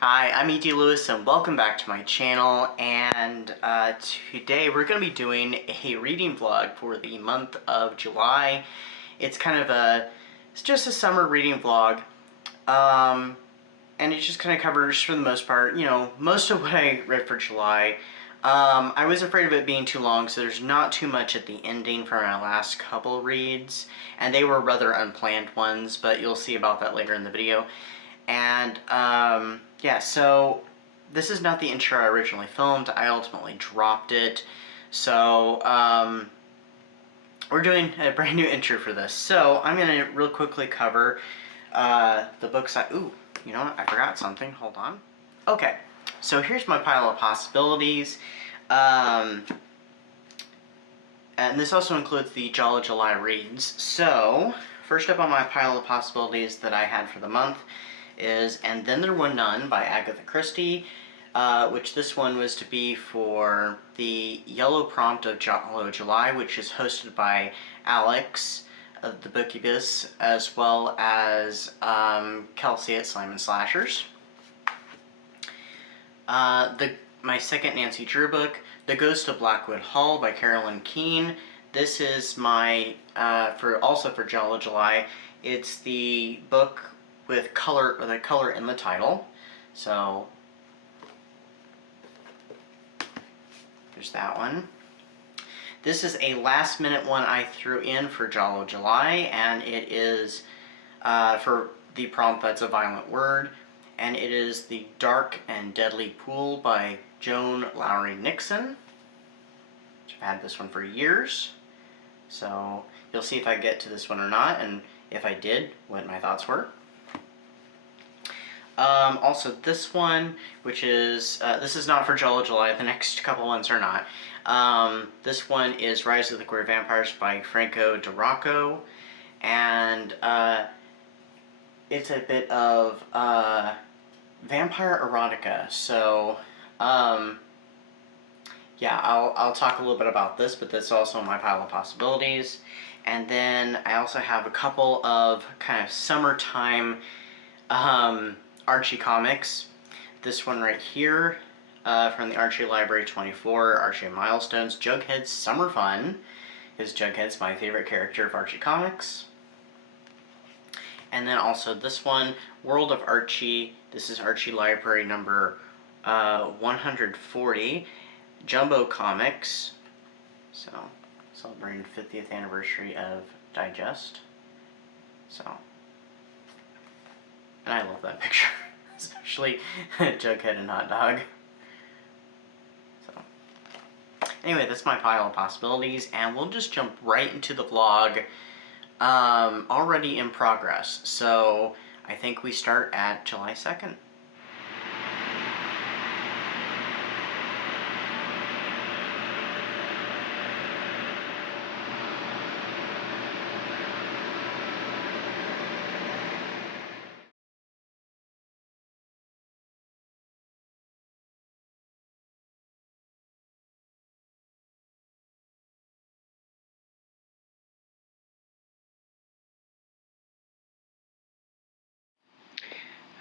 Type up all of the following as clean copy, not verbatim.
Hi, I'm E.D. Lewis and welcome back to my channel, and today we're going to be doing a reading vlog for the month of July. It's just a summer reading vlog, and it just kind of covers, for the most part, most of what I read for July. I was afraid of it being too long, so there's not too much at the ending for my last couple reads, and they were rather unplanned ones, but you'll see about that later in the video. And, yeah, so this is not the intro I originally filmed. I ultimately dropped it. So, we're doing a brand new intro for this. So, I'm going to real quickly cover the books ooh, you know what? I forgot something. Hold on. Okay, so here's my pile of possibilities. And this also includes the Giallo July reads. So, first up on my pile of possibilities that I had for the month is And Then There Were None by Agatha Christie, which this one was to be for the yellow prompt of Giallo July, which is hosted by Alex of the Bookubus, as well as Kelsey at Slime and Slashers. My second Nancy Drew book, The Ghost of Blackwood Hall by Carolyn Keene. This is my, also for Giallo July, it's the book with the color in the title. So there's that one. This is a last minute one I threw in for Giallo July, and it is for the prompt That's a Violent Word, and it is The Dark and Deadly Pool by Joan Lowry Nixon. I've had this one for years, so you'll see if I get to this one or not, and if I did, what my thoughts were. Also this one, which is, this is not for Giallo July, the next couple ones are not. This one is Rise of the Queer Vampires by Franco DeRocco, and it's a bit of vampire erotica, so yeah, I'll talk a little bit about this, but that's also my pile of possibilities. And then I also have a couple of kind of summertime Archie comics. This one right here, from the Archie Library 24, Archie Milestones, Jughead's Summer Fun, because Jughead's my favorite character of Archie comics. And then also this one, World of Archie. This is Archie Library number 140, Jumbo Comics. So, celebrating 50th anniversary of Digest. So, and I love that picture, especially Jughead and Hot Dog. So, anyway, that's my pile of possibilities, and we'll just jump right into the vlog. Already in progress, so I think we start at July 2nd.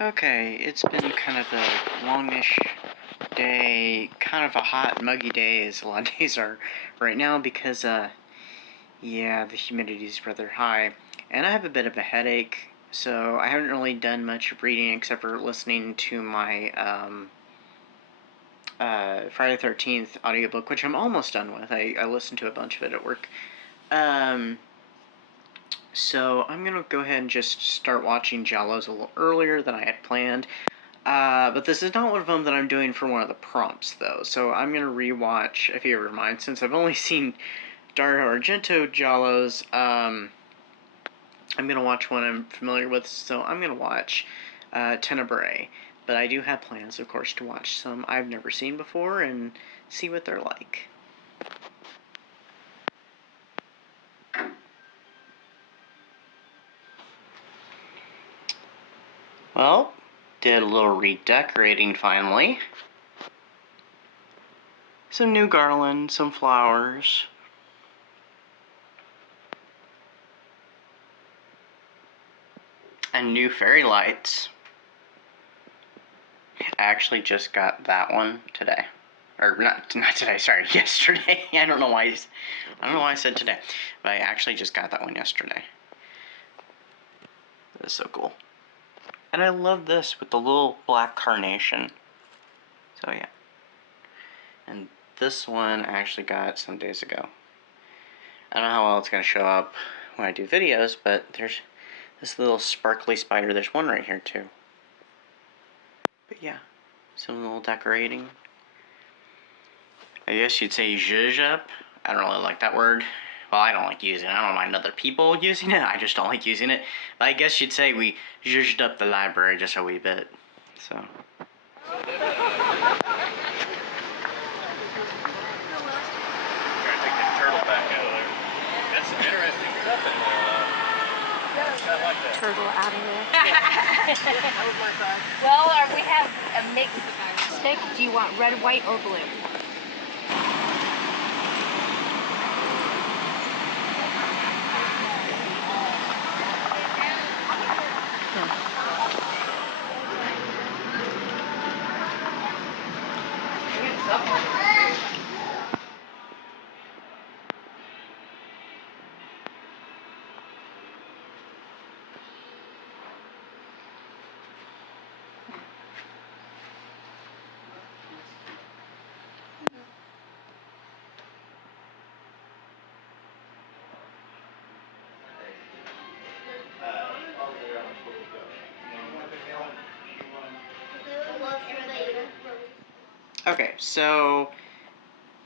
Okay, it's been kind of a longish day, kind of a hot, muggy day, as a lot of days are right now, because, yeah, the humidity is rather high, and I have a bit of a headache, so I haven't really done much reading except for listening to my, Friday the 13th audiobook, which I'm almost done with. I listened to a bunch of it at work. So I'm going to go ahead and just start watching Giallos a little earlier than I had planned. But this is not one of them that I'm doing for one of the prompts, though. So I'm going to rewatch A Fever of Mine, since I've only seen Dario Argento Giallos. I'm going to watch one I'm familiar with, so I'm going to watch Tenebrae. But I do have plans, of course, to watch some I've never seen before and see what they're like. Well, did a little redecorating finally. Some new garland, some flowers. And new fairy lights. I actually just got that one today. Or not today, sorry, yesterday. I don't know why I said today. But I actually just got that one yesterday. That is so cool. And I love this with the little black carnation. So yeah. And this one I actually got some days ago. I don't know how well it's going to show up when I do videos, but there's this little sparkly spider. There's one right here too. But yeah, some little decorating. I guess you'd say zhuzh up. I don't really like that word. Well, I don't like using it. I don't mind other people using it. I just don't like using it. But I guess you'd say we zhuzhed up the library just a wee bit. So. That's some interesting stuff in there. I like that. Turtle out of there. Well, we have a mixed stick. Do you want red, white, or blue? Okay, so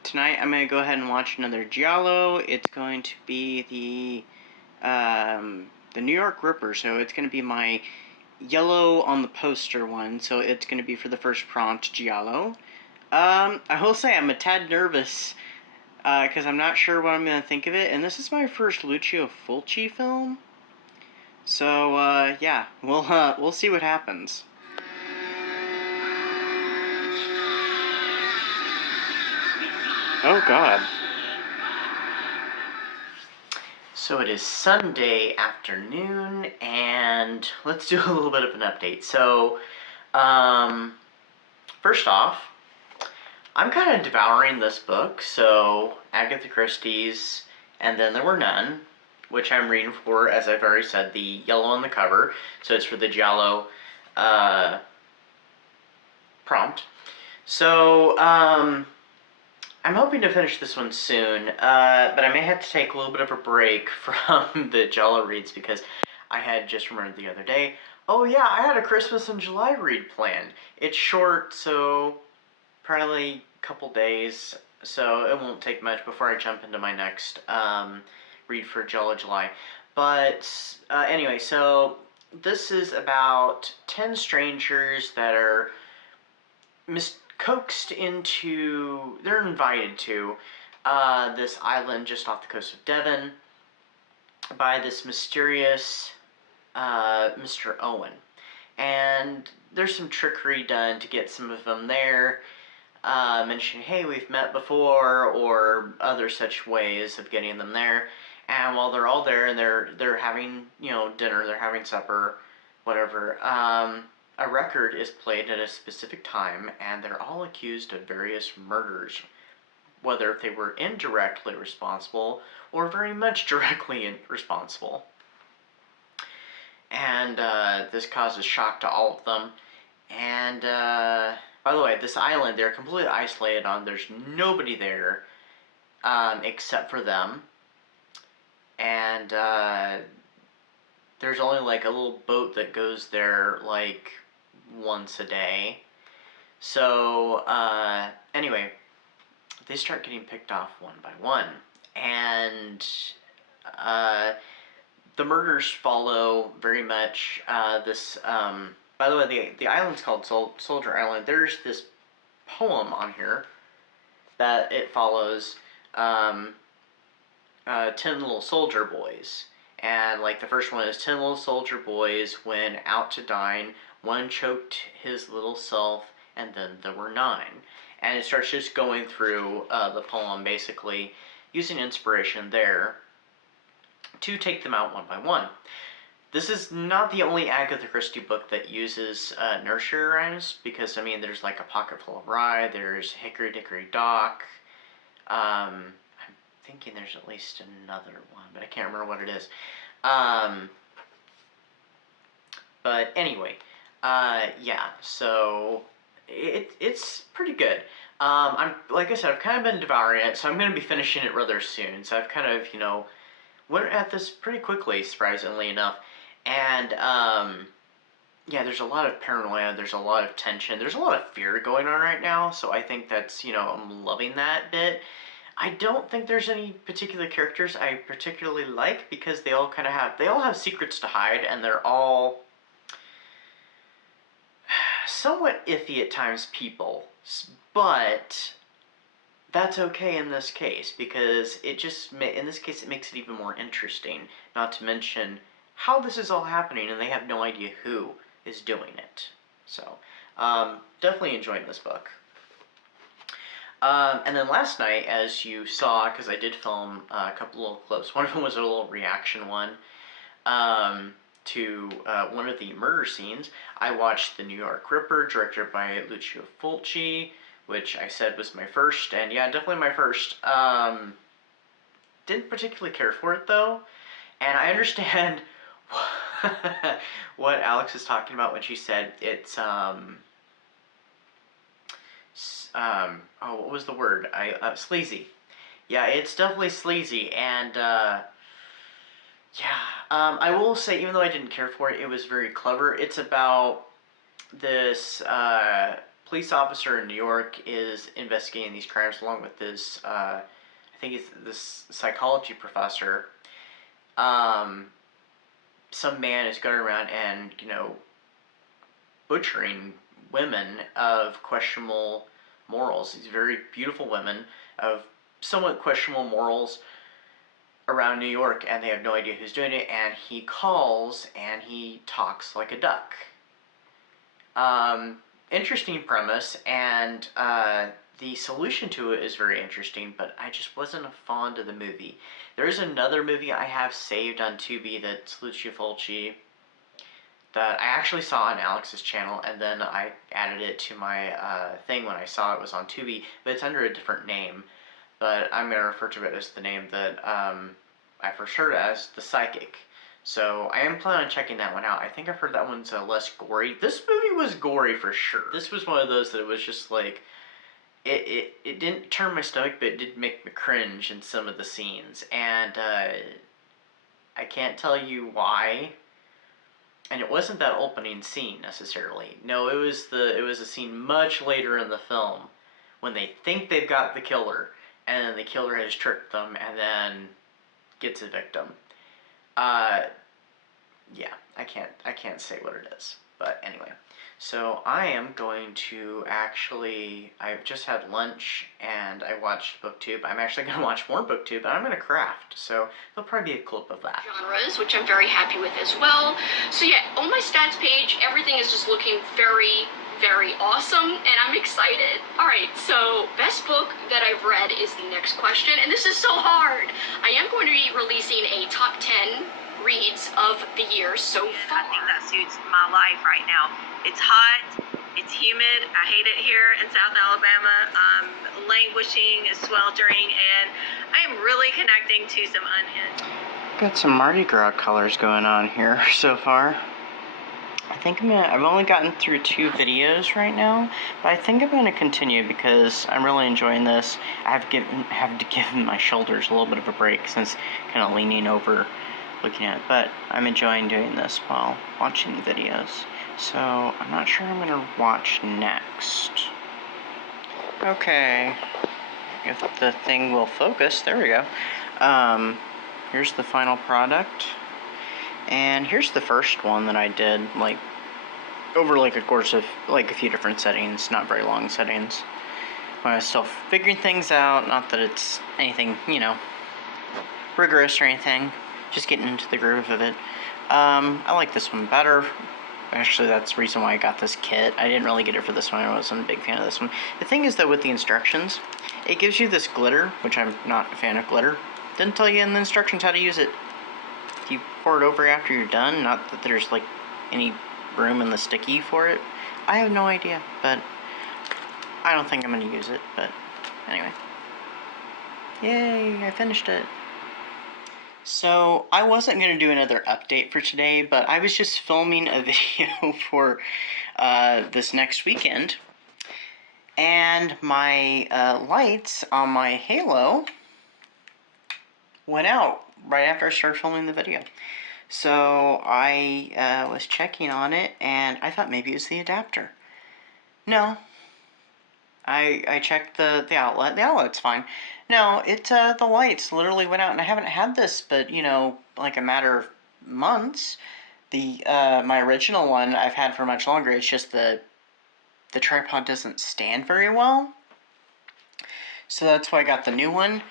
tonight I'm going to go ahead and watch another Giallo. It's going to be the New York Ripper, so it's going to be my yellow on the poster one, so it's going to be for the first prompt Giallo. I will say I'm a tad nervous, because I'm not sure what I'm going to think of it, and this is my first Lucio Fulci film. So, yeah, we'll see what happens. Oh, God. So it is Sunday afternoon, and let's do a little bit of an update. So, first off, I'm kind of devouring this book. So, Agatha Christie's And Then There Were None, which I'm reading for, as I've already said, the yellow on the cover. So it's for the Giallo prompt. So, I'm hoping to finish this one soon, but I may have to take a little bit of a break from the Giallo reads because I had just remembered the other day, oh yeah, I had a Christmas in July read planned. It's short, so probably a couple days, so it won't take much before I jump into my next read for Giallo July. But anyway, so this is about 10 strangers that are coaxed into, they're invited to this island just off the coast of Devon by this mysterious Mr. Owen. And there's some trickery done to get some of them there, mentioning, hey, we've met before, or other such ways of getting them there. And while they're all there and they're having, dinner, they're having supper, whatever, a record is played at a specific time, and they're all accused of various murders, whether they were indirectly responsible or very much directly responsible. And this causes shock to all of them. And by the way, this island, they're completely isolated on. There's nobody there except for them. And there's only like a little boat that goes there like once a day. So anyway, they start getting picked off one by one, and the murders follow very much this. By the way, the island's called Soldier Island. There's this poem on here that it follows 10 little soldier boys. And like the first one is 10 little soldier boys went out to dine. One choked his little self, and then there were 9. And it starts just going through the poem, basically using inspiration there to take them out one by one. This is not the only Agatha Christie book that uses nursery rhymes, because, I mean, there's like A Pocket Full of Rye, there's Hickory Dickory Dock. I'm thinking there's at least another one, but I can't remember what it is. But anyway, yeah, so it's pretty good. Like I said, I've kind of been devouring it, so I'm going to be finishing it rather soon. So I've kind of, went at this pretty quickly, surprisingly enough. And, yeah, there's a lot of paranoia, there's a lot of tension, there's a lot of fear going on right now, so I think that's, I'm loving that bit. I don't think there's any particular characters I particularly like, because they all have secrets to hide, and they're all somewhat iffy at times people, but that's okay in this case, because in this case it makes it even more interesting, not to mention how this is all happening and they have no idea who is doing it. So, definitely enjoying this book. And then last night, as you saw, because I did film a couple little clips, one of them was a little reaction one, to one of the murder scenes. I watched The New York Ripper, directed by Lucio Fulci, which I said was my first, and yeah, definitely my first. Didn't particularly care for it, though, and I understand what Alex is talking about when she said it's, what was the word? Sleazy. Yeah, it's definitely sleazy, and, yeah, I will say, even though I didn't care for it, it was very clever. It's about this, police officer in New York is investigating these crimes along with this, I think it's this psychology professor. Some man is going around and, butchering women of questionable morals. These very beautiful women of somewhat questionable morals around New York, and they have no idea who's doing it, and he calls and he talks like a duck. Interesting premise, and the solution to it is very interesting, but I just wasn't fond of the movie. There is another movie I have saved on Tubi that's Lucio Fulci that I actually saw on Alex's channel, and then I added it to my thing when I saw it was on Tubi, but it's under a different name. But I'm going to refer to it as the name that I first heard as The Psychic. So I am planning on checking that one out. I think I've heard that one's less gory. This movie was gory for sure. This was one of those that it was just like, it didn't turn my stomach, but it did make me cringe in some of the scenes. And I can't tell you why. And it wasn't that opening scene necessarily. No, it was a scene much later in the film when they think they've got the killer, and then the killer has tricked them and then gets a victim. Yeah, I can't say what it is. But anyway, so I am going to I've just had lunch and I watched BookTube. I'm actually going to watch more BookTube, and I'm going to craft. So there'll probably be a clip of that. Genres, which I'm very happy with as well. So yeah, on my stats page, everything is just looking very, very awesome, and I'm excited. Alright, so best book that I've read is the next question, and this is so hard. I am going to be releasing a top 10 reads of the year so far. I think that suits my life right now. It's hot, it's humid, I hate it here in South Alabama. I'm languishing, sweltering, and I am really connecting to some unhinged. Got some Mardi Gras colors going on here so far. I think I've only gotten through 2 videos right now, but I think I'm gonna continue because I'm really enjoying this. I have to give my shoulders a little bit of a break since kind of leaning over looking at it, but I'm enjoying doing this while watching the videos. So I'm not sure I'm gonna watch next. Okay, if the thing will focus, there we go. Here's the final product. And here's the first one that I did, like, over like a course of like a few different settings, not very long settings. When I was still figuring things out, not that it's anything, rigorous or anything, just getting into the groove of it. I like this one better. Actually, that's the reason why I got this kit. I didn't really get it for this one. I wasn't a big fan of this one. The thing is, though, with the instructions, it gives you this glitter, which I'm not a fan of glitter. Didn't tell you in the instructions how to use it. if you pour it over after you're done. Not that there's like any room in the sticky for it. I have no idea, but I don't think I'm going to use it, but anyway. Yay, I finished it. So, I wasn't going to do another update for today, but I was just filming a video for this next weekend. And my lights on my Halo went out right after I started filming the video. So I was checking on it, and I thought maybe it was the adapter. No. I checked the outlet. The outlet's fine. No, the lights literally went out, and I haven't had this, but, you know, like a matter of months. My original one I've had for much longer. It's just the tripod doesn't stand very well. So that's why I got the new one.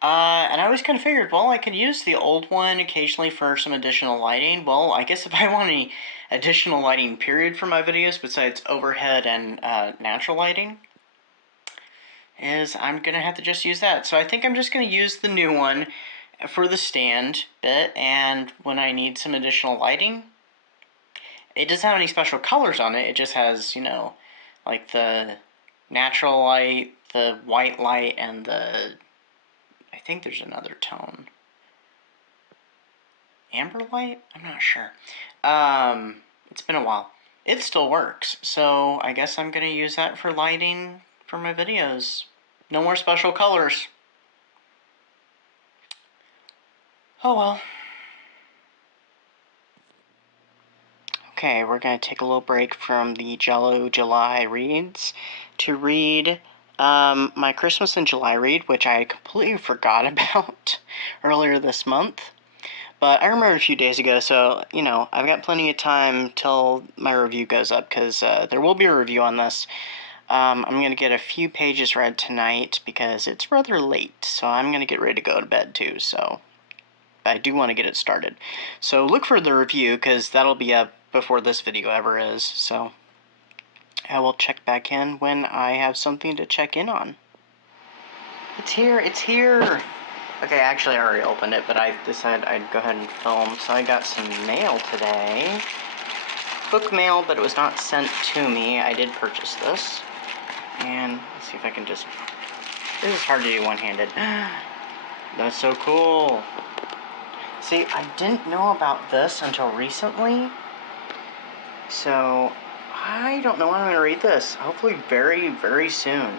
And I always kind of figured, well, I could use the old one occasionally for some additional lighting. Well, I guess if I want any additional lighting period for my videos besides overhead and natural lighting, I'm going to have to just use that. So I think I'm just going to use the new one for the stand bit, and when I need some additional lighting, it doesn't have any special colors on it. It just has, you know, like the natural light, the white light, and I think there's another tone. Amber light? I'm not sure. It's been a while. It still works, so I guess I'm going to use that for lighting for my videos. No more special colors. Oh well. Okay, we're going to take a little break from the Giallo July reads to read my Christmas in July read, which I completely forgot about earlier this month. But I remember a few days ago, so, you know, I've got plenty of time till my review goes up, because there will be a review on this. I'm going to get a few pages read tonight, because it's rather late, so I'm going to get ready to go to bed, too, so I do want to get it started. So look for the review, because that'll be up before this video ever is, so I will check back in when I have something to check in on. It's here, it's here! Okay, actually I already opened it, but I decided I'd go ahead and film. So I got some mail today. Book mail, but it was not sent to me. I did purchase this. And let's see if I can just... This is hard to do one-handed. That's so cool! See, I didn't know about this until recently. So, I don't know when I'm going to read this. Hopefully very, very soon.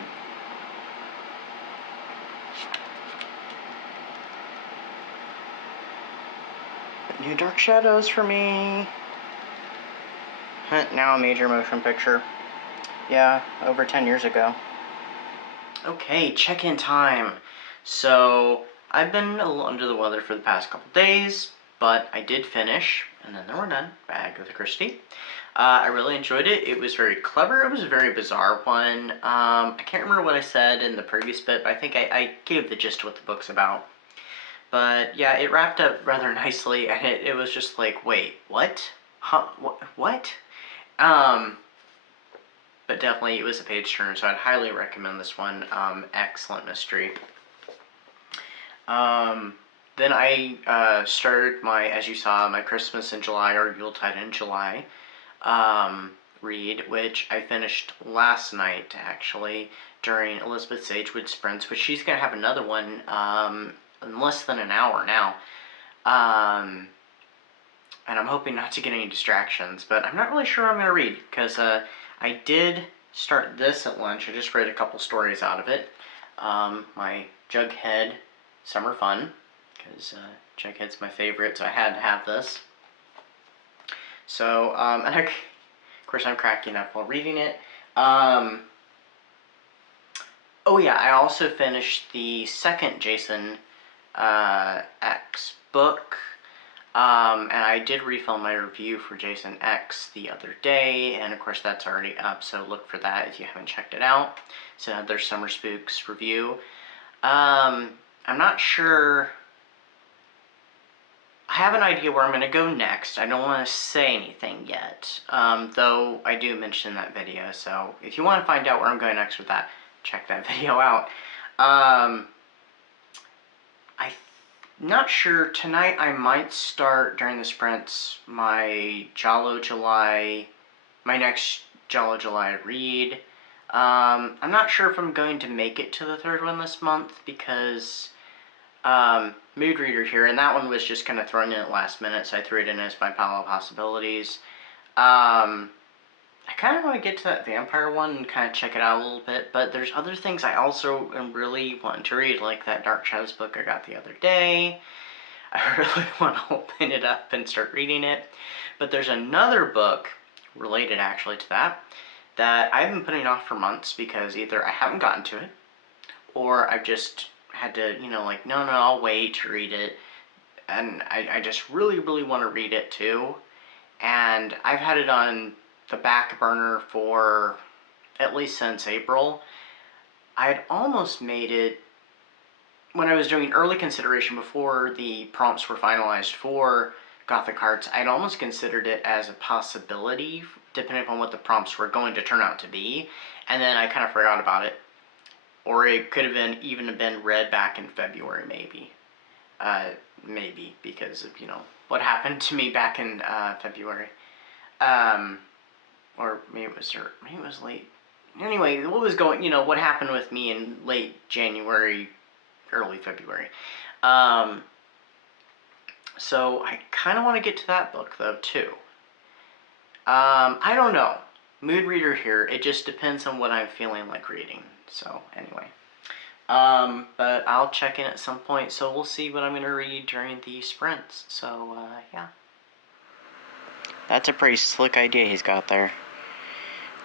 New Dark Shadows for me. Now a major motion picture. Yeah, over 10 years ago. Okay, check-in time. So, I've been a little under the weather for the past couple days, but I did finish, and then we're done, Agatha Christie. I really enjoyed it. It was very clever. It was a very bizarre one. I can't remember what I said in the previous bit, but I think I gave the gist of what the book's about. But yeah, it wrapped up rather nicely, and it was just like, wait, what? Huh? What? But definitely it was a page turner, so I'd highly recommend this one. Excellent mystery. Then I started as you saw, my Christmas in July, or Yuletide in July, read, which I finished last night, actually, during Elizabeth Sagewood's sprints, which she's going to have another one, in less than an hour now. And I'm hoping not to get any distractions, but I'm not really sure what I'm going to read, because I did start this at lunch. I just read a couple stories out of it. My Jughead Summer Fun, because Jughead's my favorite, so I had to have this. So, and of course I'm cracking up while reading it. Oh yeah, I also finished the second Jason X book, and I did refilm my review for Jason X the other day, and of course that's already up, so look for that if you haven't checked it out. It's another Summer Spooks review. I'm not sure... I have an idea where I'm going to go next. I don't want to say anything yet, though I do mention in that video, so if you want to find out where I'm going next with that, check that video out. Not sure. Tonight I might start during the sprints my Giallo July, my next Giallo July read. I'm not sure if I'm going to make it to the third one this month because Mood Reader here, and that one was just kind of thrown in at last minute, so I threw it in as my pile of possibilities. I kind of want to get to that vampire one and kind of check it out a little bit, but there's other things I also am really wanting to read, like that Dark Shadows book I got the other day. I really want to open it up and start reading it. But there's another book, related actually to that, that I've been putting off for months because either I haven't gotten to it, or I've just had to, you know, like, no, I'll wait to read it. And I just really, really want to read it too. And I've had it on the back burner for at least since April. I had almost made it when I was doing early consideration before the prompts were finalized for Gothic Hearts. I'd almost considered it as a possibility depending upon what the prompts were going to turn out to be, and then I kind of forgot about it. Or it could have been even been read back in February, maybe. Maybe because of, you know, what happened to me back in February. Or maybe it was late. Anyway, what was going, you know, what happened with me in late January, early February. So I kind of want to get to that book, though, too. I don't know. Mood Reader here, it just depends on what I'm feeling like reading. So, anyway. But I'll check in at some point, so we'll see what I'm going to read during the sprints. So, yeah. That's a pretty slick idea he's got there.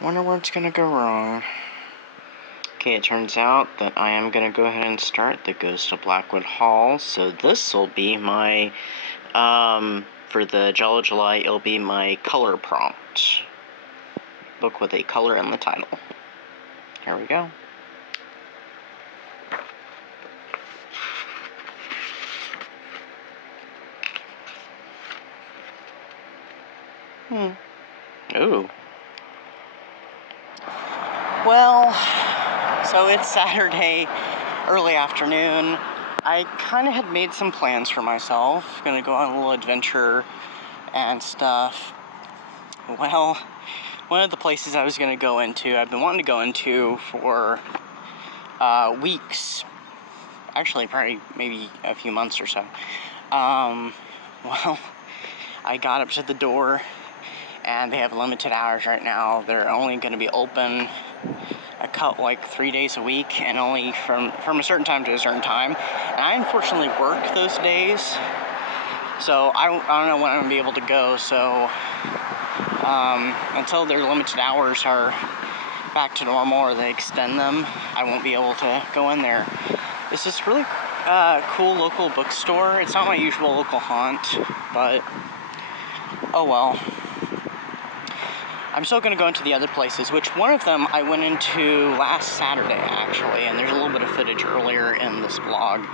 Wonder where it's going to go wrong. Okay, it turns out that I am going to go ahead and start the Ghost of Blackwood Hall, so this will be my, for the Giallo July, it'll be my color prompt. Book with a color in the title. Here we go. Ooh. Well, so it's Saturday, early afternoon. I kind of had made some plans for myself. Gonna go on a little adventure and stuff. Well, one of the places I was gonna go into, I've been wanting to go into for weeks. Actually, probably maybe a few months or so. Well, I got up to the door, and they have limited hours right now. They're only going to be open like 3 days a week, and only from a certain time to a certain time. And I unfortunately work those days, so I don't know when I'm going to be able to go. So until their limited hours are back to normal or they extend them, I won't be able to go in there. It's this really cool local bookstore. It's not my usual local haunt, but oh well. I'm still going to go into the other places, which one of them I went into last Saturday, actually, and there's a little bit of footage earlier in this vlog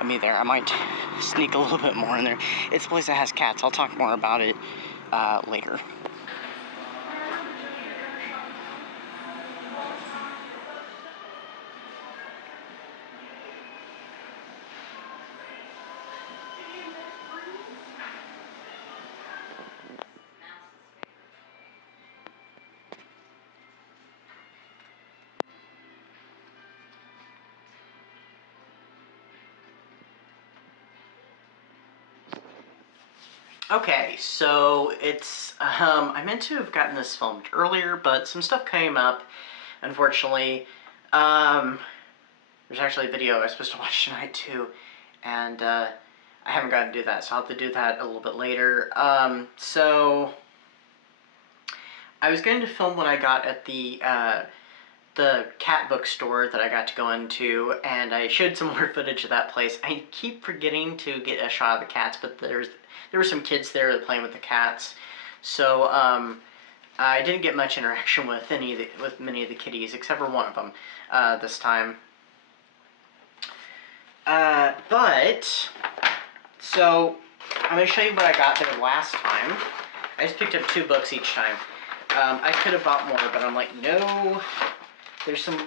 of me there. I might sneak a little bit more in there. It's a place that has cats. I'll talk more about it later. Okay, so it's, I meant to have gotten this filmed earlier, but some stuff came up, unfortunately. There's actually a video I was supposed to watch tonight, too, and, I haven't gotten to do that, so I'll have to do that a little bit later. So, I was going to film what I got at the cat bookstore that I got to go into, and I showed some more footage of that place. I keep forgetting to get a shot of the cats, but there were some kids there playing with the cats, so I didn't get much interaction with many of the kitties, except for one of them this time. So I'm going to show you what I got there last time. I just picked up 2 books each time. I could have bought more, but I'm like, no. There's some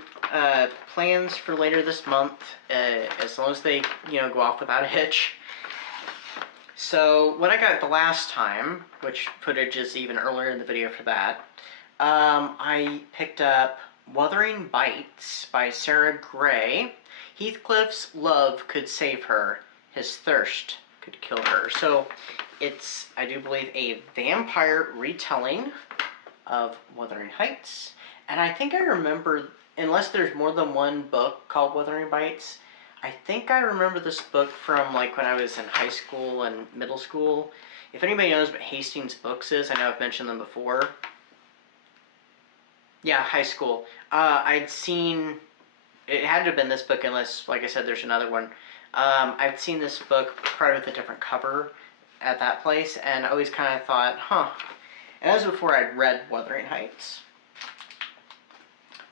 plans for later this month, as long as they, go off without a hitch. So what I got the last time, which footage is even earlier in the video for that, I picked up Wuthering Bites by Sarah Gray. Heathcliff's love could save her, his thirst could kill her. So it's, I do believe, a vampire retelling of Wuthering Heights. And I think I remember, unless there's more than one book called Wuthering Bites, I think I remember this book from like when I was in high school and middle school. If anybody knows what Hastings Books is, I know I've mentioned them before. Yeah, high school. I'd seen, it had to have been this book unless, like I said, there's another one. I'd seen this book probably with a different cover at that place, and I always kind of thought, huh. And that was before I'd read Wuthering Heights.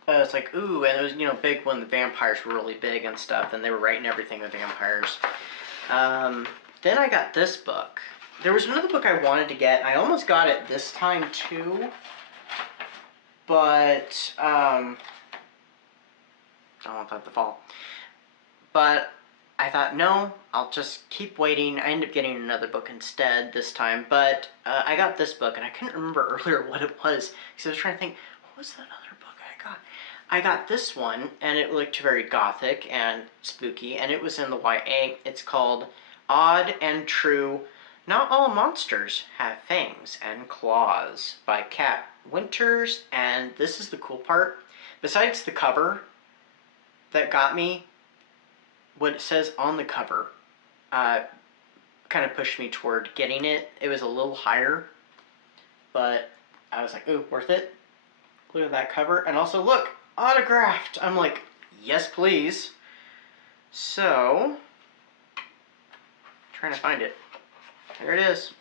I was like, ooh, and it was, you know, big when the vampires were really big and stuff, and they were writing everything with vampires. Then I got this book. There was another book I wanted to get. I almost got it this time, too. But, I don't want that to fall. But I thought, no, I'll just keep waiting. I ended up getting another book instead this time. But I got this book, and I couldn't remember earlier what it was. Because I was trying to think, what was that other book I got? I got this one, and it looked very gothic and spooky, and it was in the YA. It's called Odd and True, Not All Monsters Have Fangs and Claws by Kat Winters. And this is the cool part. Besides the cover that got me, what it says on the cover kind of pushed me toward getting it. It was a little higher, but I was like, ooh, worth it. Look at that cover. And also, look, autographed. I'm like, yes, please. So, trying to find it. There it is.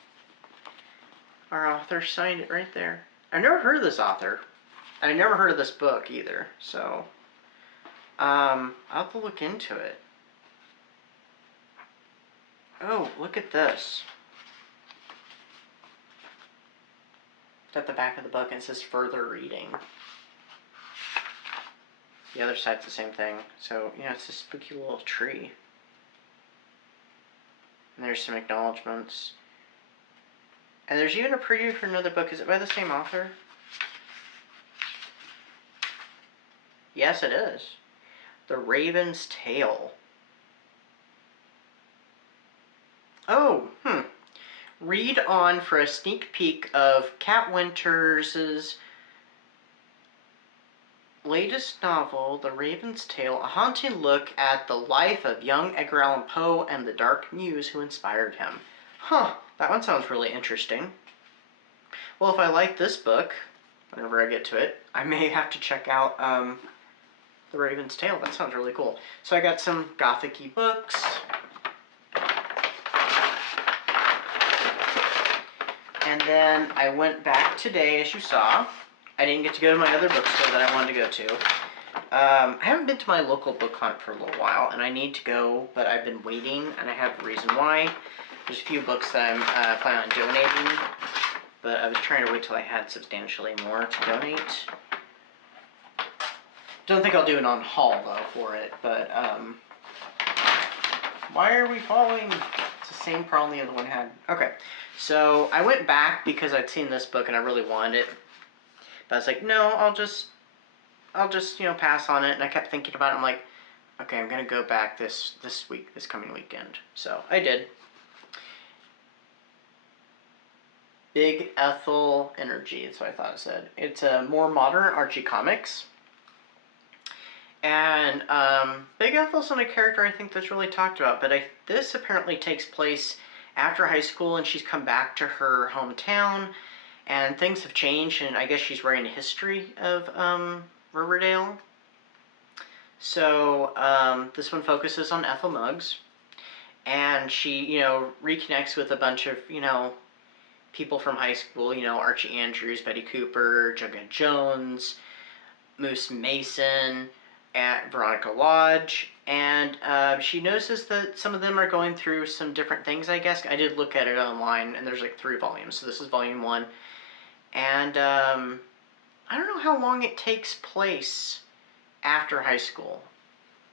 Our author signed it right there. I've never heard of this author. I never heard of this book either. So, I'll have to look into it. Oh, look at this. It's at the back of the book, and it says further reading. The other side's the same thing. So, yeah, it's a spooky little tree. And there's some acknowledgements. And there's even a preview for another book. Is it by the same author? Yes, it is. The Raven's Tale. Oh, Read on for a sneak peek of Kat Winters' latest novel, The Raven's Tale, a haunting look at the life of young Edgar Allan Poe and the dark muse who inspired him. Huh, that one sounds really interesting. Well, if I like this book, whenever I get to it, I may have to check out The Raven's Tale. That sounds really cool. So I got some gothic-y books. And then I went back today, as you saw. I didn't get to go to my other bookstore that I wanted to go to. I haven't been to my local book hunt for a little while, and I need to go, but I've been waiting, and I have a reason why. There's a few books that I'm planning on donating, but I was trying to wait till I had substantially more to donate. Don't think I'll do it on haul, though, for it, but, why are we following? It's the same problem the other one had. Okay, so I went back because I'd seen this book and I really wanted it. But I was like, no, I'll just, you know, pass on it. And I kept thinking about it. I'm like, okay, I'm going to go back this coming weekend. So I did. Big Ethel Energy, that's what I thought it said. It's a more modern Archie comics. And Big Ethel's not a character I think that's really talked about, but this apparently takes place after high school, and she's come back to her hometown, and things have changed, and I guess she's writing a history of Riverdale. So this one focuses on Ethel Muggs, and she, you know, reconnects with a bunch of, you know, people from high school, you know, Archie Andrews, Betty Cooper, Jughead Jones, Moose Mason, at Veronica Lodge, and she notices that some of them are going through some different things, I guess. I did look at it online, and there's like 3 volumes, so this is volume 1. And I don't know how long it takes place after high school.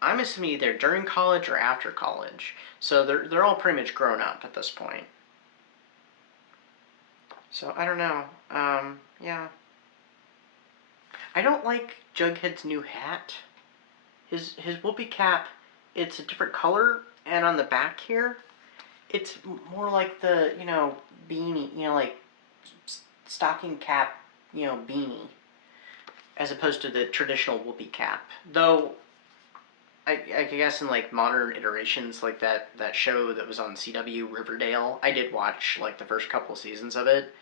I'm assuming either during college or after college. So they're all pretty much grown up at this point. So, I don't know. Yeah. I don't like Jughead's new hat. His whoopee cap, it's a different color, and on the back here, it's more like the, beanie, like stocking cap, beanie, as opposed to the traditional whoopee cap. Though, I guess in like modern iterations, like that show that was on CW, Riverdale, I did watch like the first couple seasons of it.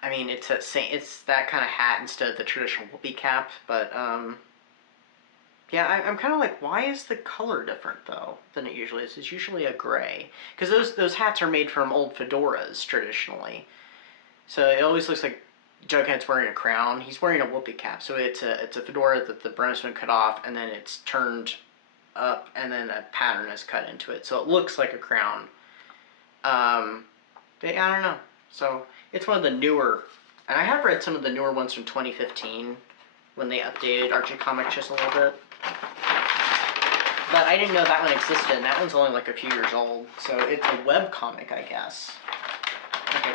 I mean, it's that kind of hat instead of the traditional whoopee cap, but yeah, I'm kind of like, why is the color different though than it usually is? It's usually a gray, because those hats are made from old fedoras traditionally, so it always looks like Jughead's wearing a crown. He's wearing a whoopee cap, so it's a fedora that the brim's been cut off, and then it's turned up, and then a pattern is cut into it, so it looks like a crown. But I don't know. So it's one of the newer, and I have read some of the newer ones from 2015 when they updated Archie Comics just a little bit. But I didn't know that one existed, and that one's only like a few years old, so it's a web comic, I guess. Okay.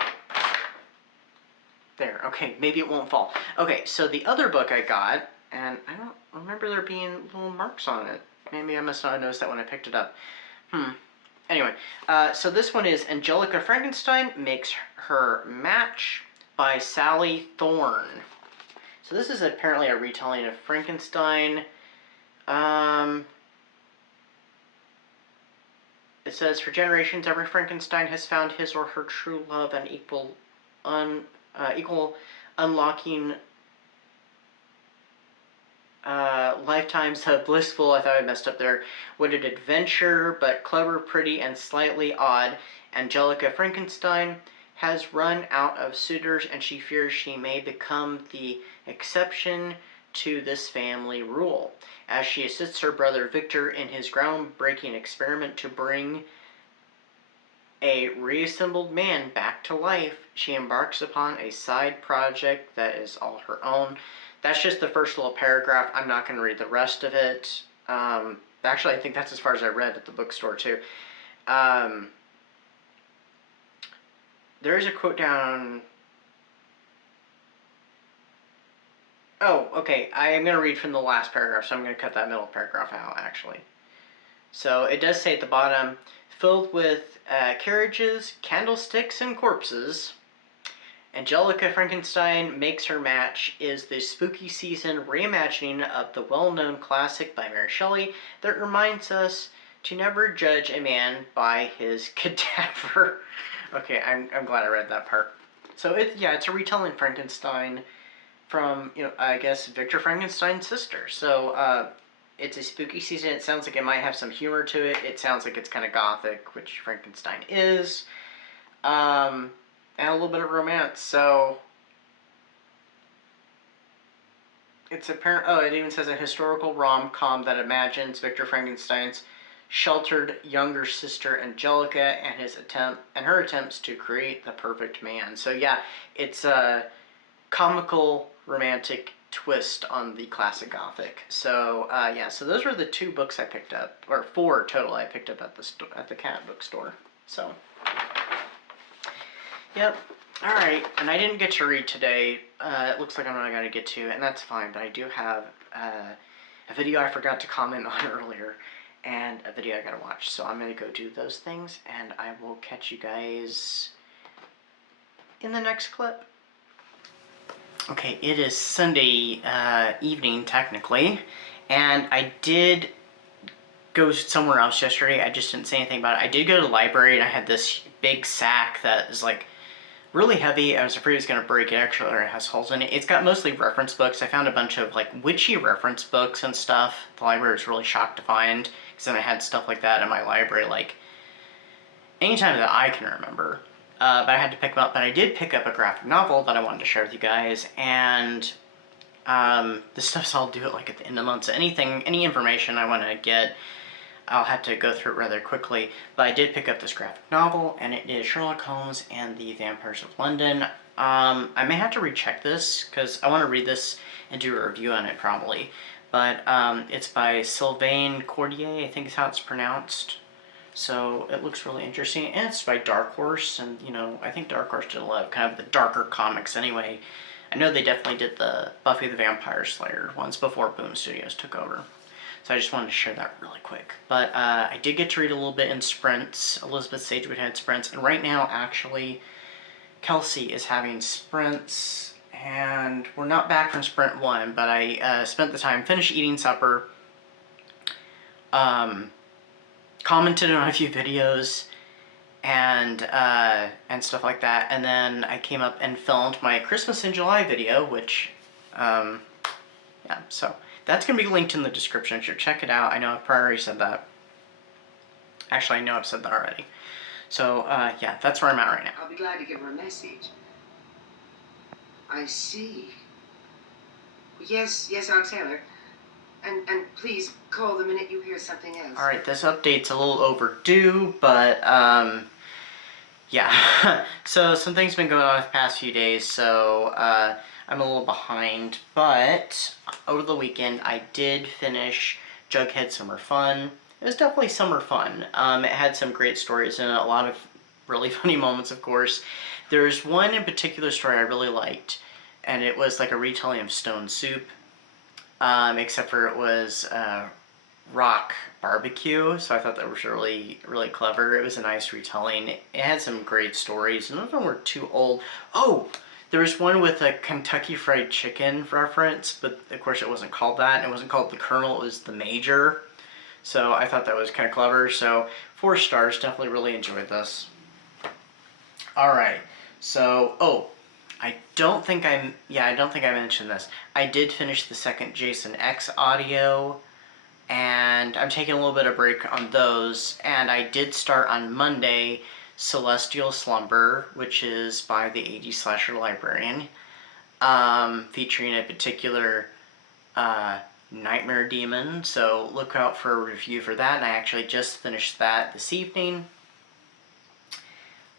There, okay, maybe it won't fall. Okay, so the other book I got, and I don't remember there being little marks on it. Maybe I must not have noticed that when I picked it up. Anyway, so this one is Angelica Frankenstein Makes Her Match by Sally Thorne. So this is apparently a retelling of Frankenstein. It says, for generations, every Frankenstein has found his or her true love and equal unlocking lifetimes of blissful, I thought I messed up there, wooded adventure, but clever, pretty, and slightly odd. Angelica Frankenstein has run out of suitors, and she fears she may become the exception to this family rule. As she assists her brother Victor in his groundbreaking experiment to bring a reassembled man back to life, she embarks upon a side project that is all her own. That's just the first little paragraph. I'm not going to read the rest of it. Actually, I think that's as far as I read at the bookstore, too. There is a quote down... Oh, okay. I am going to read from the last paragraph, so I'm going to cut that middle paragraph out, actually. So, it does say at the bottom, filled with carriages, candlesticks, and corpses, Angelica Frankenstein Makes Her Match is the spooky season reimagining of the well-known classic by Mary Shelley that reminds us to never judge a man by his cadaver. Okay, I'm glad I read that part. So it's a retelling Frankenstein from, I guess, Victor Frankenstein's sister. So it's a spooky season. It sounds like it might have some humor to it. It sounds like it's kind of gothic, which Frankenstein is. And a little bit of romance, so it's apparent. Oh, it even says a historical rom-com that imagines Victor Frankenstein's sheltered younger sister Angelica and her attempts to create the perfect man. So yeah, it's a comical romantic twist on the classic gothic. So yeah, so those were the 2 books I picked up, or 4 total I picked up at the cat bookstore. So. Yep. Alright, and I didn't get to read today. It looks like I'm not going to get to, and that's fine, but I do have a video I forgot to comment on earlier, and a video I gotta watch. So I'm going to go do those things, and I will catch you guys in the next clip. Okay, it is Sunday evening, technically, and I did go somewhere else yesterday. I just didn't say anything about it. I did go to the library, and I had this big sack that is like really heavy. I was afraid it was going to break. It actually has holes in it. It's got mostly reference books. I found a bunch of like witchy reference books and stuff. The library was really shocked to find, because then I had stuff like that in my library like anytime that I can remember. But I had to pick them up. But I did pick up a graphic novel that I wanted to share with you guys, and this stuff's I'll do it like at the end of the month. So any information I want to get, I'll have to go through it rather quickly, but I did pick up this graphic novel, and it is Sherlock Holmes and the Vampires of London. I may have to recheck this, because I want to read this and do a review on it probably, but it's by Sylvain Cordier, I think is how it's pronounced. So it looks really interesting, and it's by Dark Horse, and you know, I think Dark Horse did a lot of kind of the darker comics anyway. I know they definitely did the Buffy the Vampire Slayer ones before Boom Studios took over. So I just wanted to share that really quick. But I did get to read a little bit in sprints. Elizabeth Sagewood had sprints, and right now, actually, Kelsey is having sprints, and we're not back from sprint 1, but I spent the time, finished eating supper, commented on a few videos, and stuff like that, and then I came up and filmed my Christmas in July video, which, yeah, so that's going to be linked in the description, so check it out. I know I've already said that. Actually, I know I've said that already. So, yeah, that's where I'm at right now. I'll be glad to give her a message. I see. Yes, Aunt Taylor. And please call the minute you hear something else. Alright, this update's a little overdue, but, yeah. So, some things have been going on the past few days, so, I'm a little behind. But, over the weekend, I did finish Jughead Summer Fun. It was definitely summer fun. It had some great stories in it, a lot of really funny moments, of course. There's one in particular story I really liked, and it was like a retelling of Stone Soup, except for it was rock barbecue, so I thought that was really, really clever. It was a nice retelling. It had some great stories. None of them were too old. Oh! There was one with a Kentucky Fried Chicken reference, but of course it wasn't called that. It wasn't called the Colonel, it was the Major. So I thought that was kind of clever. So 4 stars, definitely really enjoyed this. Alright, so, oh, I don't think I mentioned this. I did finish the second Jason X audio, and I'm taking a little bit of break on those, and I did start on Monday Celestial Slumber, which is by the 80s slasher librarian, featuring a particular nightmare demon, so look out for a review for that, and I actually just finished that this evening.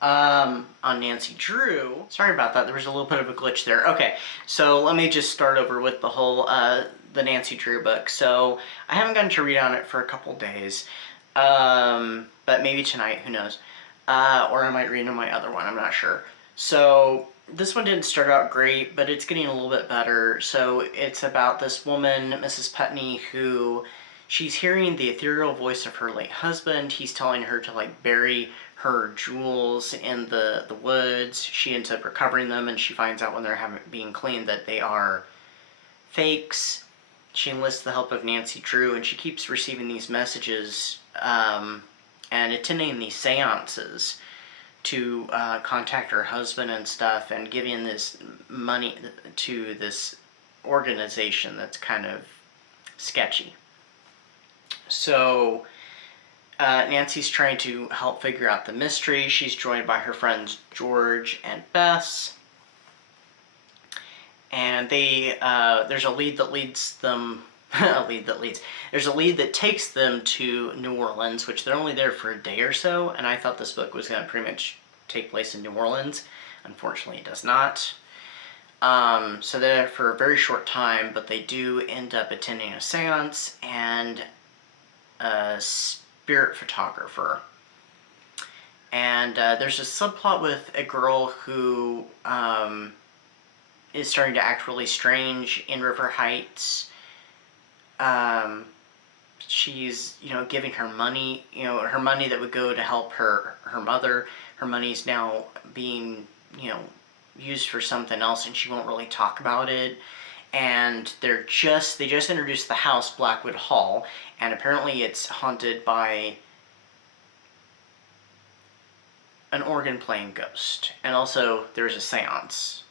On Nancy Drew, sorry about that, there was a little bit of a glitch there. Okay, so let me just start over with the whole, the Nancy Drew book. So, I haven't gotten to read on it for a couple days, but maybe tonight, who knows. Or I might read on my other one, I'm not sure. So, this one didn't start out great, but it's getting a little bit better. So it's about this woman, Mrs. Putney, who she's hearing the ethereal voice of her late husband. He's telling her to like bury her jewels in the woods. She ends up recovering them, and she finds out when they're being cleaned that they are fakes. She enlists the help of Nancy Drew, and she keeps receiving these messages and attending these seances to contact her husband and stuff, and giving this money to this organization that's kind of sketchy. So Nancy's trying to help figure out the mystery. She's joined by her friends George and Bess, and they there's a lead that leads them there's a lead that takes them to New Orleans, which they're only there for a day or so, and I thought this book was going to pretty much take place in New Orleans. Unfortunately, it does not. So they're there for a very short time, but they do end up attending a seance and a spirit photographer. And there's a subplot with a girl who is starting to act really strange in River Heights. She's, giving her money, her money that would go to help her mother. Her money's now being, used for something else, and she won't really talk about it. And they just introduced the house, Blackwood Hall, and apparently it's haunted by an organ-playing ghost. And also, there's a seance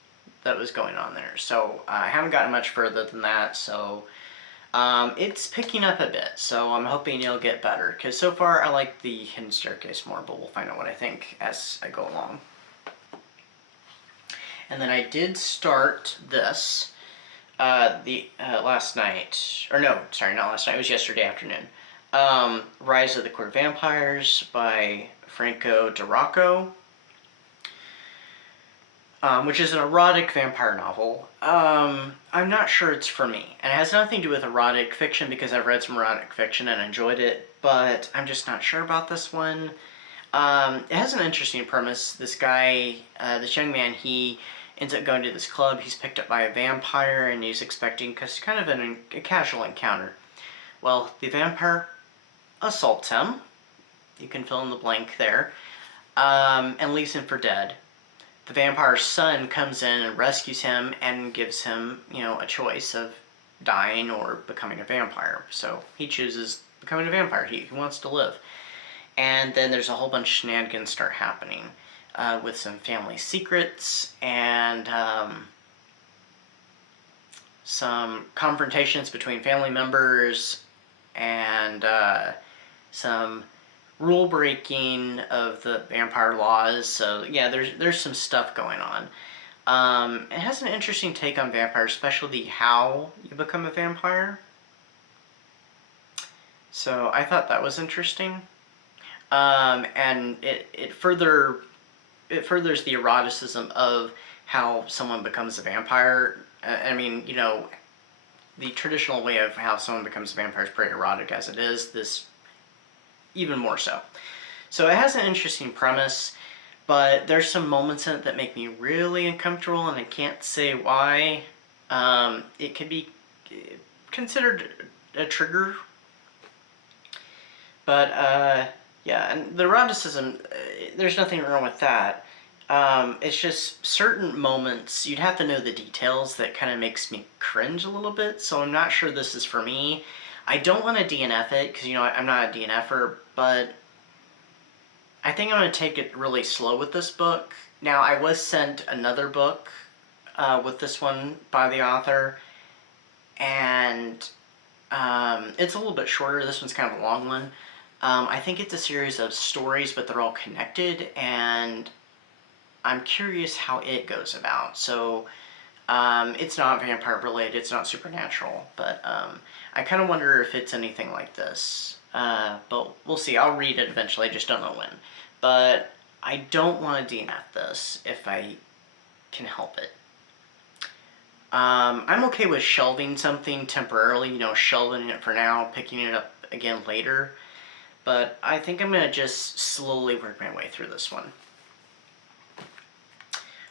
that was going on there. So, I haven't gotten much further than that, so it's picking up a bit, so I'm hoping it'll get better, because so far I like the Hidden Staircase more, but we'll find out what I think as I go along. And then I did start this last night, or no, sorry, not last night, it was yesterday afternoon. Rise of the Court of Vampires by Franco D'Arocco, which is an erotic vampire novel. I'm not sure it's for me, and it has nothing to do with erotic fiction, because I've read some erotic fiction and enjoyed it, but I'm just not sure about this one. It has an interesting premise. This guy, this young man, he ends up going to this club. He's picked up by a vampire, and he's expecting, because it's kind of a casual encounter. Well, the vampire assaults him. You can fill in the blank there. And leaves him for dead. The vampire's son comes in and rescues him and gives him, a choice of dying or becoming a vampire. So he chooses becoming a vampire. He wants to live. And then there's a whole bunch of shenanigans start happening with some family secrets and some confrontations between family members and some rule breaking of the vampire laws. So yeah, there's some stuff going on. It has an interesting take on vampires, especially how you become a vampire. So I thought that was interesting. And it furthers the eroticism of how someone becomes a vampire. I mean, the traditional way of how someone becomes a vampire is pretty erotic as it is. This even more so. So it has an interesting premise, but there's some moments in it that make me really uncomfortable, and I can't say why. It could be considered a trigger. But, yeah, and the eroticism, there's nothing wrong with that. It's just certain moments, you'd have to know the details that kind of makes me cringe a little bit, so I'm not sure this is for me. I don't want to DNF it, because, I'm not a DNFer, but I think I'm going to take it really slow with this book. Now, I was sent another book with this one by the author, and it's a little bit shorter. This one's kind of a long one. I think it's a series of stories, but they're all connected, and I'm curious how it goes about. So, it's not vampire related, it's not supernatural, but I kind of wonder if it's anything like this. But we'll see. I'll read it eventually, I just don't know when. But I don't want to DNF this if I can help it. I'm okay with shelving something temporarily, shelving it for now, picking it up again later. But I think I'm going to just slowly work my way through this one.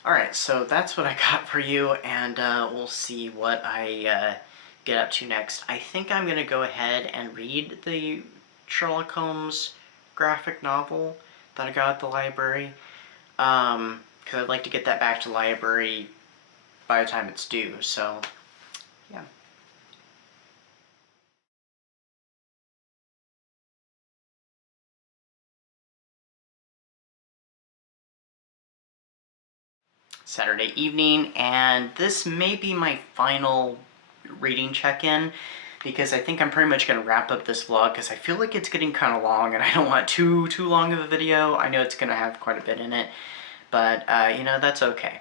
Alright, so that's what I got for you, and we'll see what I get up to next. I think I'm going to go ahead and read the Sherlock Holmes graphic novel that I got at the library, because I'd like to get that back to the library by the time it's due, so yeah. Saturday evening, and this may be my final reading check-in, because I think I'm pretty much going to wrap up this vlog, because I feel like it's getting kind of long, and I don't want too long of a video. I know it's going to have quite a bit in it, but, that's okay.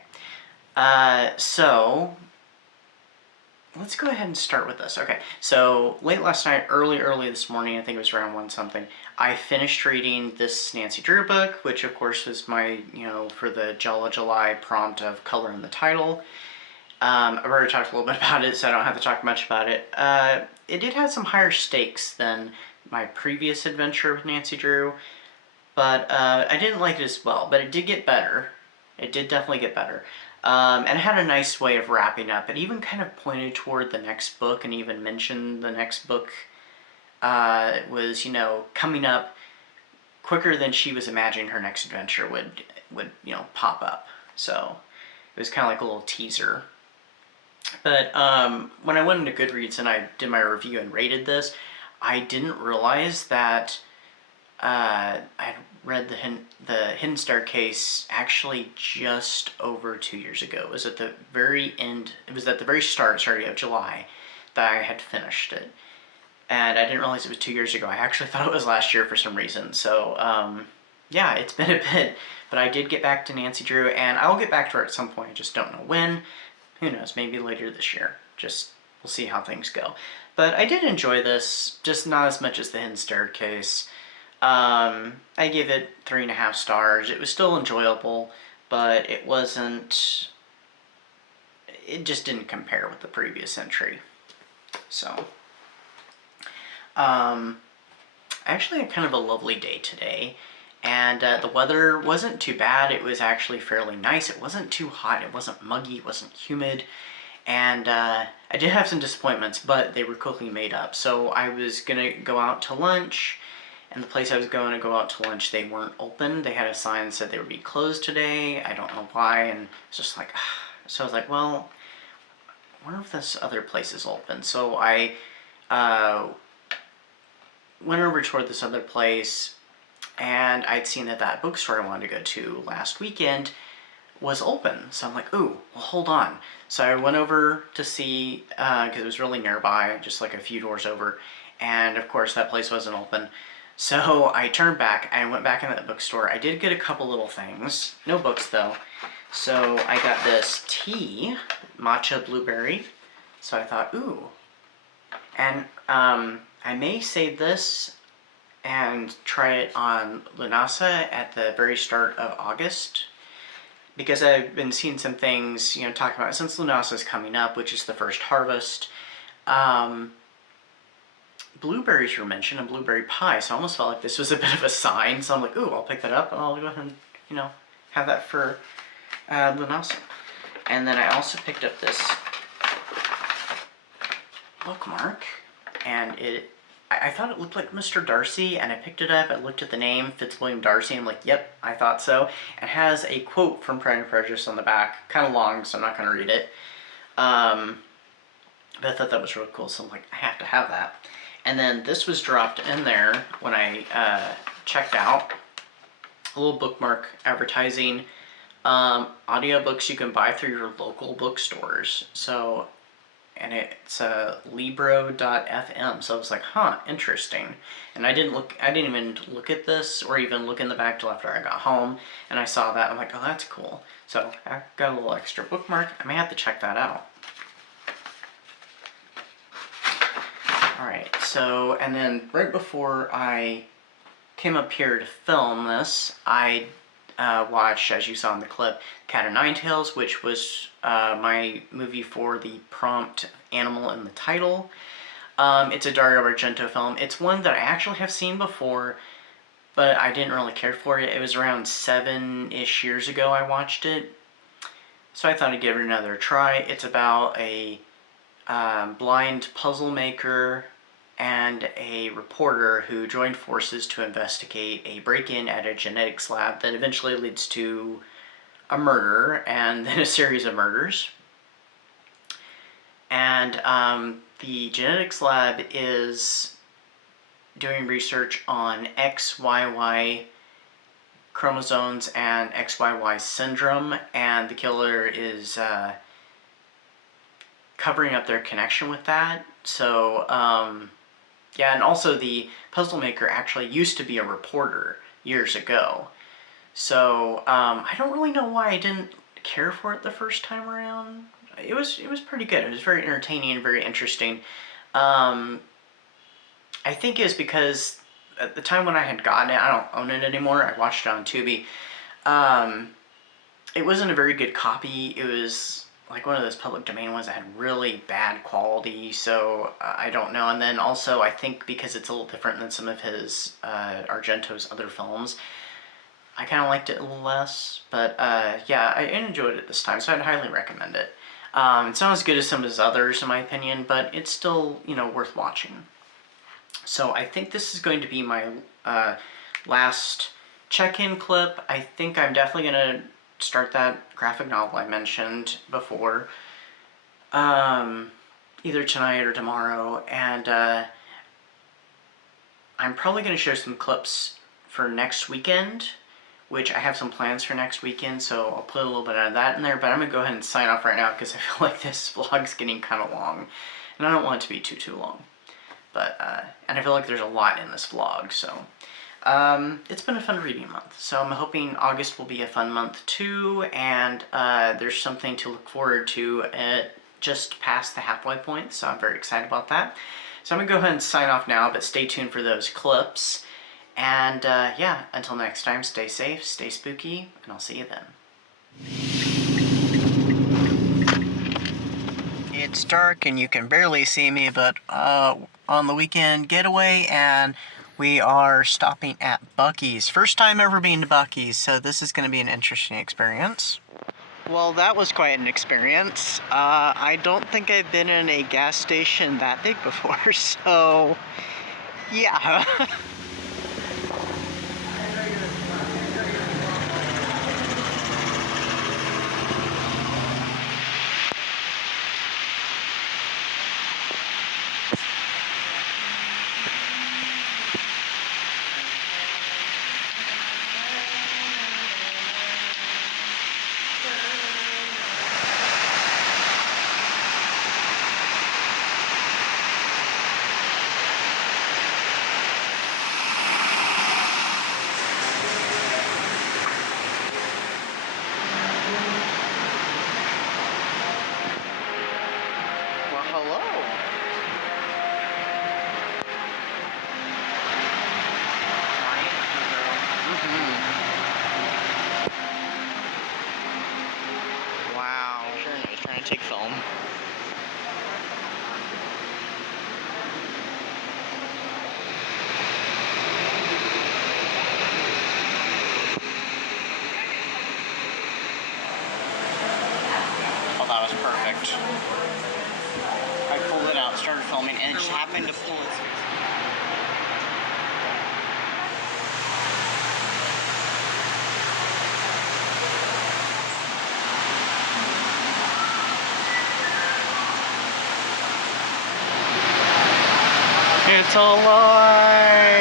So, let's go ahead and start with this. Okay, so late last night, early this morning, I think it was around 1 something, I finished reading this Nancy Drew book, which of course was my, for the Giallo July prompt of color in the title. I've already talked a little bit about it, so I don't have to talk much about it. It did have some higher stakes than my previous adventure with Nancy Drew, but I didn't like it as well, but it did get better. It did definitely get better. And it had a nice way of wrapping up. It even kind of pointed toward the next book and even mentioned the next book was, coming up quicker than she was imagining her next adventure would pop up. So it was kind of like a little teaser. But when I went into Goodreads and I did my review and rated this, I didn't realize that I read the Hidden Staircase actually just over 2 years ago. It was at the very end, it was at the very start, of July that I had finished it. And I didn't realize it was 2 years ago. I actually thought it was last year for some reason. So, yeah, it's been a bit. But I did get back to Nancy Drew, and I'll get back to her at some point. I just don't know when. Who knows, maybe later this year. Just, we'll see how things go. But I did enjoy this, just not as much as the Hidden Staircase. I gave it 3.5 stars. It was still enjoyable, but it wasn't, it just didn't compare with the previous entry. So, I actually had kind of a lovely day today, and the weather wasn't too bad. It was actually fairly nice. It wasn't too hot, it wasn't muggy, it wasn't humid, and I did have some disappointments, but they were quickly made up. So I was gonna go out to lunch, and the place I was going to go out to lunch, they weren't open. They had a sign that said they would be closed today. I don't know why, and it's just like, so I was like, well, I wonder if this other place is open. So I went over toward this other place, and I'd seen that that bookstore I wanted to go to last weekend was open. So I'm like, ooh, well, hold on. So I went over to see, because it was really nearby, just like a few doors over, and of course that place wasn't open. So I turned back, I went back into that bookstore. I did get a couple little things, no books though. So I got this tea, matcha blueberry. So I thought, ooh. And I may save this and try it on Lunasa at the very start of August, because I've been seeing some things, you know, talking about, since Lunasa is coming up, which is the first harvest, blueberries were mentioned, and blueberry pie, so I almost felt like this was a bit of a sign. So I'm like, ooh, I'll pick that up and I'll go ahead and, you know, have that for Lunasa. And then I also picked up this bookmark, and I thought it looked like Mr. Darcy, and I picked it up, I looked at the name, Fitzwilliam Darcy, and I'm like, yep, I thought so. It has a quote from Pride and Prejudice on the back, kind of long, so I'm not going to read it. But I thought that was really cool, so I'm like, I have to have that. And then this was dropped in there when I checked out. A little bookmark advertising audiobooks you can buy through your local bookstores. So, and it's libro.fm. So I was like, huh, interesting. And I didn't even look at this or even look in the back till after I got home, and I saw that. I'm like, oh, that's cool. So I got a little extra bookmark. I may have to check that out. Alright, so, and then right before I came up here to film this, I watched, as you saw in the clip, Cat o' Nine Tails, which was my movie for the prompt animal in the title. It's a Dario Argento film. It's one that I actually have seen before, but I didn't really care for it. It was around 7-ish years ago I watched it, so I thought I'd give it another try. It's about a blind puzzle maker and a reporter who joined forces to investigate a break-in at a genetics lab that eventually leads to a murder and then a series of murders. And the genetics lab is doing research on XYY chromosomes and XYY syndrome, and the killer is covering up their connection with that. So, yeah, and also the puzzle maker actually used to be a reporter years ago. So, I don't really know why I didn't care for it the first time around. It was pretty good. It was very entertaining and very interesting. I think it was because at the time when I had gotten it, I don't own it anymore. I watched it on Tubi. It wasn't a very good copy. It was like one of those public domain ones that had really bad quality, so I don't know. And then also, I think because it's a little different than some of his Argento's other films, I kind of liked it a little less. But yeah, I enjoyed it this time, so I'd highly recommend it. It's not as good as some of his others, in my opinion, but it's still, you know, worth watching. So I think this is going to be my last check-in clip. I think I'm definitely going to start that graphic novel I mentioned before, either tonight or tomorrow, and I'm probably going to share some clips for next weekend, which I have some plans for next weekend, so I'll put a little bit of that in there, but I'm going to go ahead and sign off right now because I feel like this vlog's getting kind of long, and I don't want it to be too long. But, and I feel like there's a lot in this vlog, so it's been a fun reading month. So I'm hoping August will be a fun month too, and there's something to look forward to at just past the halfway point, so I'm very excited about that. So I'm going to go ahead and sign off now, but stay tuned for those clips. And yeah, until next time, stay safe, stay spooky, and I'll see you then. It's dark and you can barely see me, but on the weekend getaway, and We are stopping at Buc-ee's. First time ever being to Buc-ee's, so this is going to be an interesting experience. Well, that was quite an experience. I don't think I've been in a gas station that big before, so yeah. Well, hello. Wow. Sure, he's trying to take film. Oh, that was perfect. I pulled it out, started filming, and it just happened to pull its face. It's alive!